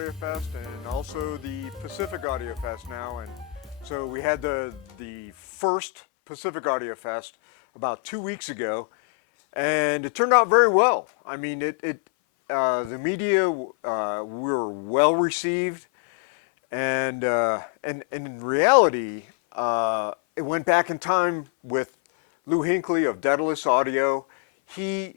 Audiofest and also the Pacific Audiofest now. And so we had the first Pacific Audiofest about 2 weeks ago, and it turned out very well. I mean, the media were well received, and in reality, it went back in time with Lou Hinckley of Daedalus Audio. He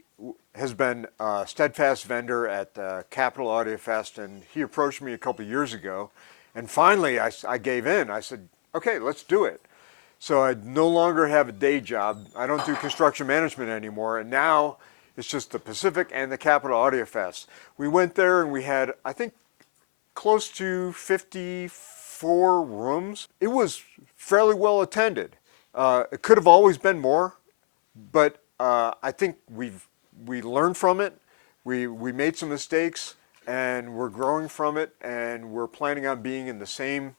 has been a steadfast vendor at Capital Audiofest, and he approached me a couple years ago, and finally I gave in. I said, okay, let's do it. So I no longer have a day job. I don't do construction management anymore, and now it's just the Pacific and the Capital Audiofest. We went there and we had, I think, close to 54 rooms. It was fairly well attended. It could have always been more, but I think we learned from it. We made some mistakes, and we're growing from it, and we're planning on being in the same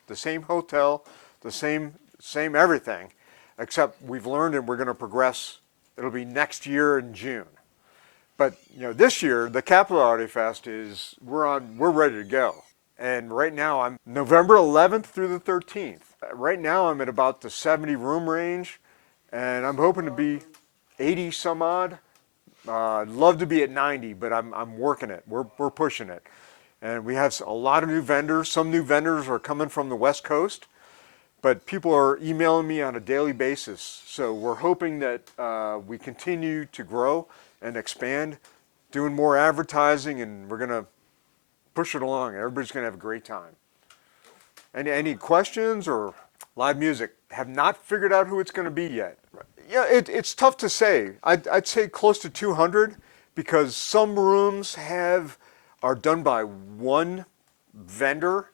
hotel, the same everything, except we've learned and we're going to progress. It'll be next year in June. But this year the Capital Audiofest is we're ready to go. And right now I'm November 11th through the 13th. Right now I'm at about the 70 room range, and I'm hoping to be 80 some odd. I'd love to be at 90, but I'm working it. We're pushing it. And we have a lot of new vendors. Some new vendors are coming from the West Coast, but people are emailing me on a daily basis. So we're hoping that we continue to grow and expand, doing more advertising, and we're going to push it along. Everybody's going to have a great time. Any questions or live music? Have not figured out who it's going to be yet. Yeah, it's tough to say. I'd say close to 200, because some rooms are done by one vendor,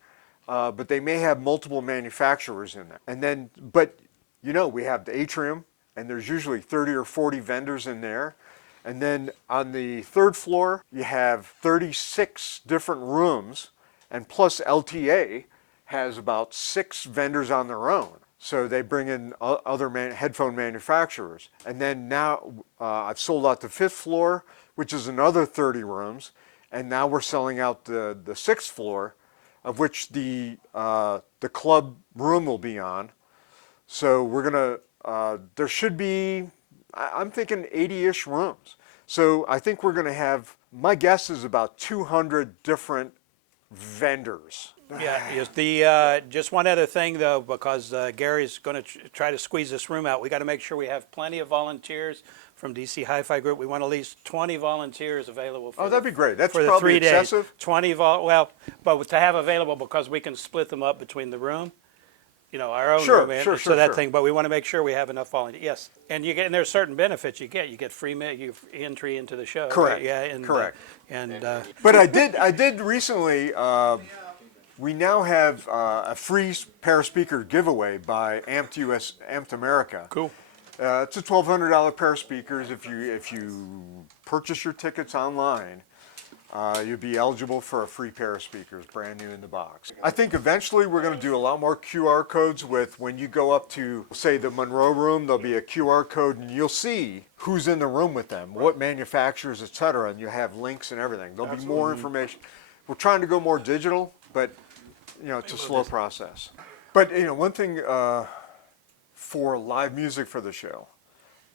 but they may have multiple manufacturers in there. And then, but we have the atrium, and there's usually 30 or 40 vendors in there. And then on the third floor, you have 36 different rooms, and plus LTA has about 6 vendors on their own. So they bring in other headphone manufacturers. And then now I've sold out the 5th floor, which is another 30 rooms. And now we're selling out the 6th floor, of which the club room will be on. So we're gonna, there should be, I'm thinking 80-ish rooms. So I think we're gonna have, my guess is about 200 different vendors. Yeah, just one other thing though, because Gary's going to try to squeeze this room out. We got to make sure we have plenty of volunteers from DC Hi-Fi Group. We want at least 20 volunteers available. For that'd be great. That's for probably the 3 excessive. days. 20 but to have available, because we can split them up between the room, our own room, thing. But we want to make sure we have enough volunteers. Yes, and and there's certain benefits you get. You get free entry into the show. Correct. Right? Yeah, correct. But I did recently. We now have a free pair of speaker giveaway by Amped America. Cool. It's a $1,200 pair of speakers. If you purchase your tickets online, you'll be eligible for a free pair of speakers, brand new in the box. I think eventually we're going to do a lot more QR codes with, when you go up to, say, the Monroe room, there'll be a QR code and you'll see who's in the room with them, what manufacturers, etc., and you have links and everything. There'll be more information. We're trying to go more digital, but it's a slow process. But one thing for live music for the show,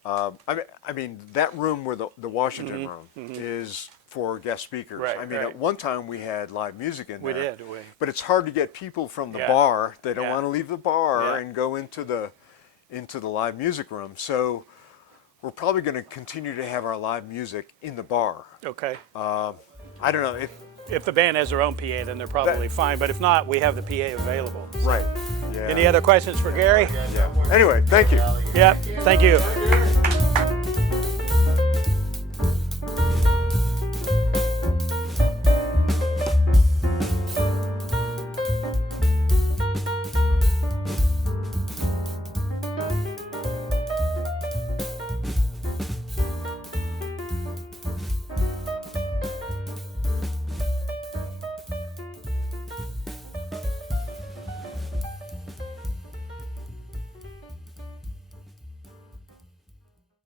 I mean that room where the Washington room is for guest speakers. Right, I mean, at one time we had live music in there. We did. But it's hard to get people from the bar. They don't want to leave the bar and go into the live music room. So we're probably going to continue to have our live music in the bar. Okay. I don't know if the band has their own PA, then they're probably fine. But if not, we have the PA available. Right. Yeah. Any other questions for Gary? Yeah. Anyway, thank you. Yep. Thank you.